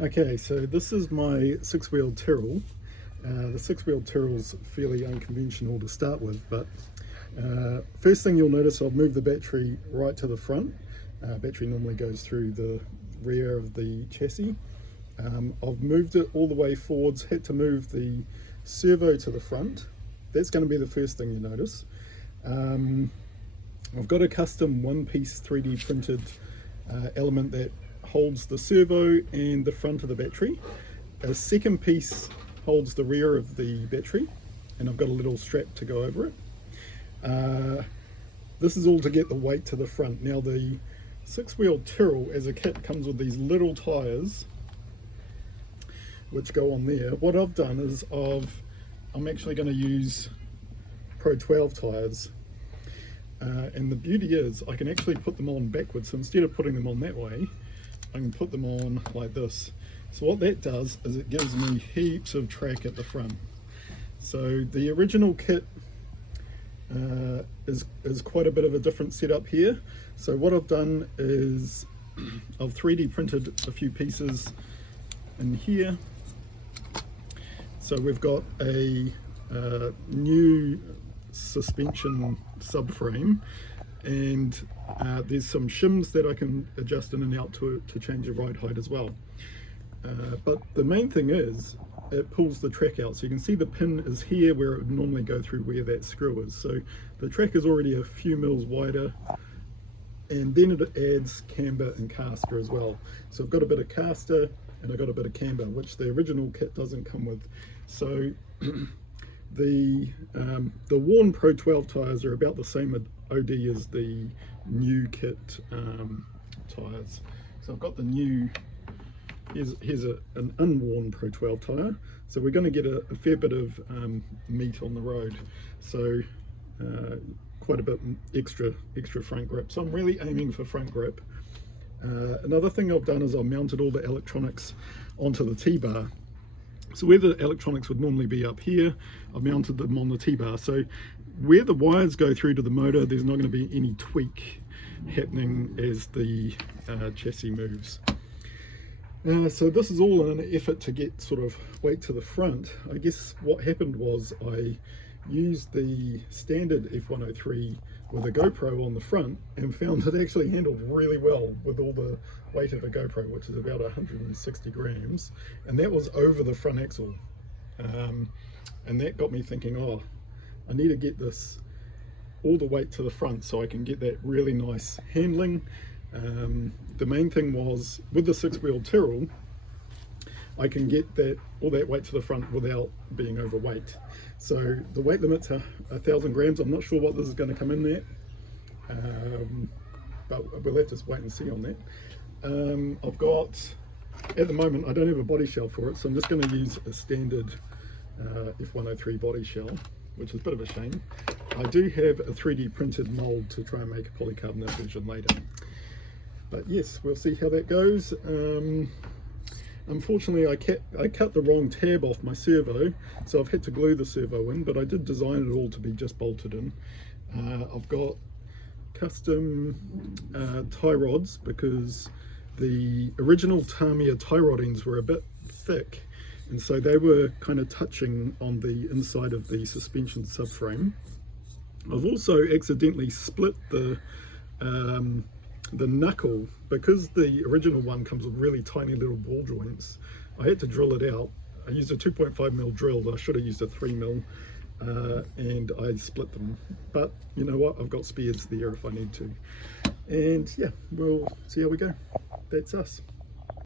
Okay, so this is my six-wheel Tyrrell. The six-wheel Tyrrell's fairly unconventional to start with, but first thing you'll notice, I've moved the battery right to the front. Battery normally goes through the rear of the chassis. I've moved it all the way forwards, had to move the servo to the front. That's going to be the first thing you notice. I've got a custom one-piece 3D printed element that holds the servo and the front of the battery. A second piece holds the rear of the battery, and I've got a little strap to go over it. This is all to get the weight to the front. Now the six-wheel Tyrrell as a kit comes with these little tyres which go on there. What I've done is I'm actually going to use Pro 12 tyres, and the beauty is I can actually put them on backwards. So instead of putting them on that way, I can put them on like this. So what that does is it gives me heaps of track at the front. So the original kit is quite a bit of a different setup here. So what I've done is I've 3D printed a few pieces in here. So we've got a new suspension subframe, and there's some shims that I can adjust in and out to change the ride height as well. But the main thing is it pulls the track out. So you can see the pin is here where it would normally go through where that screw is. So the track is already a few mils wider, and then it adds camber and caster as well. So I've got a bit of caster and I've got a bit of camber, which the original kit doesn't come with. So the worn Pro 12 tyres are about the same OD as the new kit tyres. So I've got the new, here's an unworn Pro 12 tyre. So we're going to get a fair bit of meat on the road. So quite a bit extra front grip. So I'm really aiming for front grip. Another thing I've done is I've mounted all the electronics onto the T-bar. So where the electronics would normally be up here, I've mounted them on the T-bar. So where the wires go through to the motor, there's not going to be any tweak happening as the chassis moves. So this is all in an effort to get sort of weight to the front. I guess what happened was I used the standard F103 with a GoPro on the front and found it actually handled really well with all the weight of a GoPro, which is about 160 grams, and that was over the front axle. And that got me thinking, oh, I need to get this all the weight to the front so I can get that really nice handling. The main thing was with the six-wheel Tyrrell, I can get all that weight to the front without being overweight. So the weight limit's 1,000 grams. I'm not sure what this is going to come in there, but we'll have to wait and see on that. I've got, at the moment, I don't have a body shell for it, so I'm just going to use a standard F103 body shell, which is a bit of a shame. I do have a 3D printed mold to try and make a polycarbonate version later. But yes, we'll see how that goes. Unfortunately, I cut the wrong tab off my servo, so I've had to glue the servo in, but I did design it all to be just bolted in. I've got custom tie rods because the original Tamiya tie rod ends were a bit thick, and so they were kind of touching on the inside of the suspension subframe. I've also accidentally split the knuckle, because the original one comes with really tiny little ball joints. I had to drill it out. I used a 2.5mm drill, I should have used a 3mm, and I split them. But you know what, I've got spares there if I need to. And yeah, we'll see how we go. That's us.